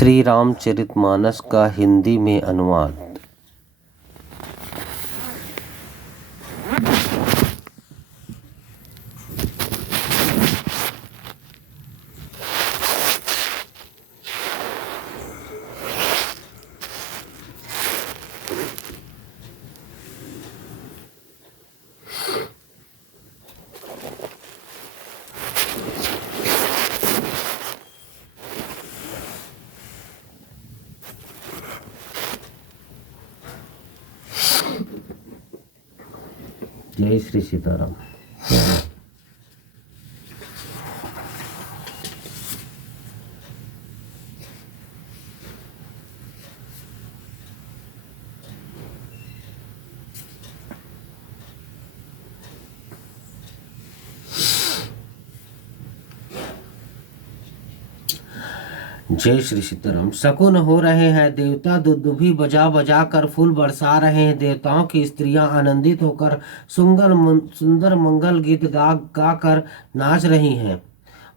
श्री रामचरितमानस का हिंदी में अनुवाद। जय श्री सीताराम। जय श्री सीताराम। शकुन हो रहे हैं देवता, दुदुभी बजा बजा कर फूल बरसा रहे हैं। देवताओं की स्त्रियां आनंदित होकर सुंदर मंगल गीत गा गा कर नाच रही हैं।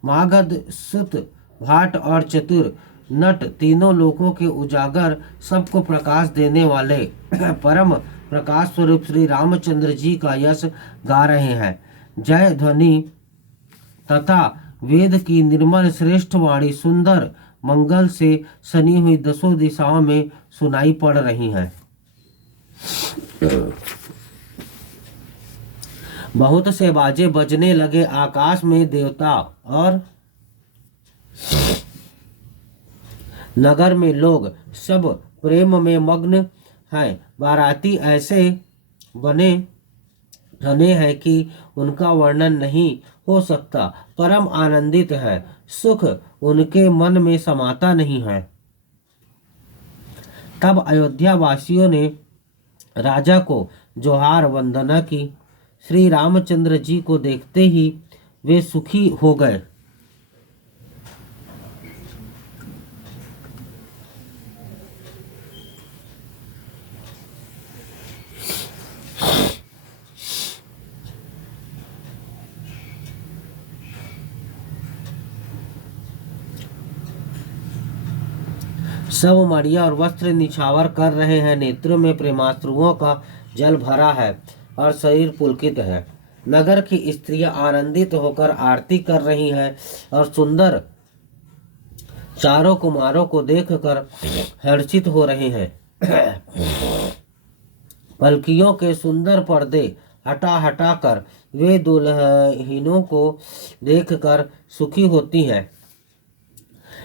मागध, सुत, भाट और चतुर नट तीनों लोकों के उजागर सबको प्रकाश देने वाले परम प्रकाश स्वरूप श्री रामचंद्र जी का यश गा रहे हैं। जय ध्वनि तथा वेद की निर्मल श्रेष्ठ वाणी सुंदर मंगल से सनी हुई दसों दिशाओं में सुनाई पड़ रही हैं। बहुत से बाजे बजने लगे। आकाश में देवता और नगर में लोग सब प्रेम में मग्न हैं। बाराती ऐसे बने ठने हैं कि उनका वर्णन नहीं हो सकता। परम आनंदित है, सुख उनके मन में समाता नहीं है। तब अयोध्या वासियों ने राजा को जोहार वंदना की। श्री रामचंद्र जी को देखते ही वे सुखी हो गए। सब मड़िया और वस्त्र निछावर कर रहे हैं। नेत्रों में प्रेमाश्रुओं का जल भरा है और शरीर पुलकित है। नगर की स्त्रियां आनंदित होकर आरती कर रही हैं और सुंदर चारों कुमारों को देखकर हर्षित हो रहे हैं। पलकियों के सुंदर पर्दे हटा हटा कर वे दुल्हनों को देखकर सुखी होती हैं।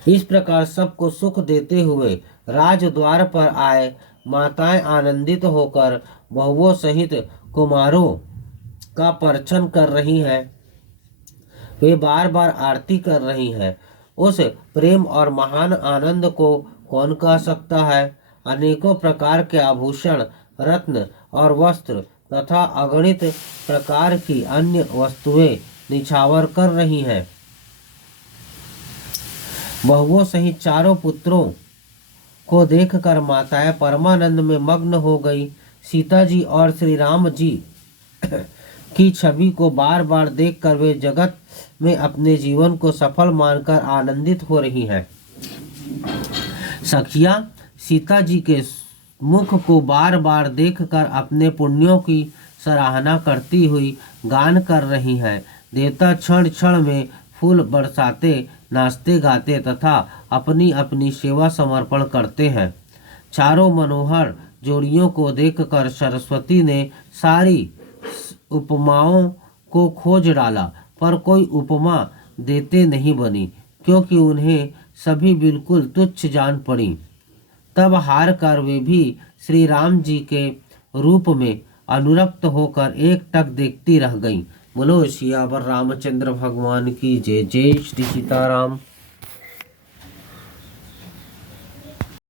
इस प्रकार सबको सुख देते हुए राजद्वार पर आए माताएं आनंदित होकर बहुओं सहित कुमारों का परछन कर रही हैं। वे बार बार आरती कर रही हैं। उस प्रेम और महान आनंद को कौन कह सकता है। अनेकों प्रकार के आभूषण, रत्न और वस्त्र तथा अगणित प्रकार की अन्य वस्तुएं निछावर कर रही हैं। बहुओं सहित चारों पुत्रों को देखकर माताएं परमानंद में मग्न हो गई। सीता जी और श्री राम जी की छवि को बार बार देखकर वे जगत में अपने जीवन को सफल मानकर आनंदित हो रही हैं। सखियां सीता जी के मुख को बार बार देखकर अपने पुण्यों की सराहना करती हुई गान कर रही हैं। देवता क्षण क्षण में फूल बरसाते, नाचते गाते तथा अपनी अपनी सेवा समर्पण करते हैं। चारों मनोहर जोड़ियों को देखकर सरस्वती ने सारी उपमाओं को खोज डाला, पर कोई उपमा देते नहीं बनी, क्योंकि उन्हें सभी बिल्कुल तुच्छ जान पड़ी। तब हार कर वे भी श्री राम जी के रूप में अनुरक्त होकर एक टक देखती रह गईं। बोलो सियावर रामचंद्र भगवान की जय। जय श्री सीताराम।